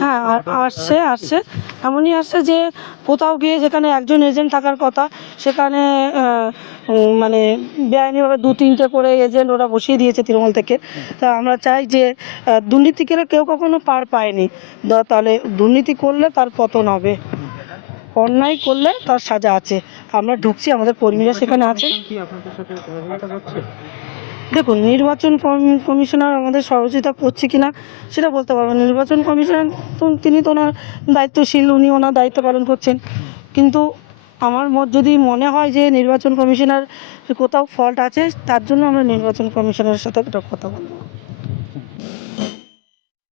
হ্যাঁ, আসছে এমনই আসছে যে কোথাও গিয়ে যেখানে একজন এজেন্ট থাকার কথা সেখানে মানে বেআইনিভাবে 2-3টে করে এজেন্ট ওরা বসিয়ে দিয়েছে তৃণমূল থেকে। তা আমরা চাই যে দুর্নীতি করে কেউ কখনো পার পায়নি, তাহলে দুর্নীতি করলে তার পতন হবে, অন্যায় করলে তার সাজা আছে। আমরা ঢুকছি, আমাদের কর্মীরা সেখানে আছে। দেখুন, নির্বাচন কমিশনার আমাদের সহযোগিতা করছে কিনা সেটা বলতে পারবো না। নির্বাচন কমিশনার তো তিনি তো ওনার দায়িত্বশীল, উনি ওনার দায়িত্ব পালন করছেন, কিন্তু আমার যদি মনে হয় যে নির্বাচন কমিশনার কোথাও ফল্ট আছে, তার জন্য আমরা নির্বাচন কমিশনারের সাথে একটা কথা বলবো।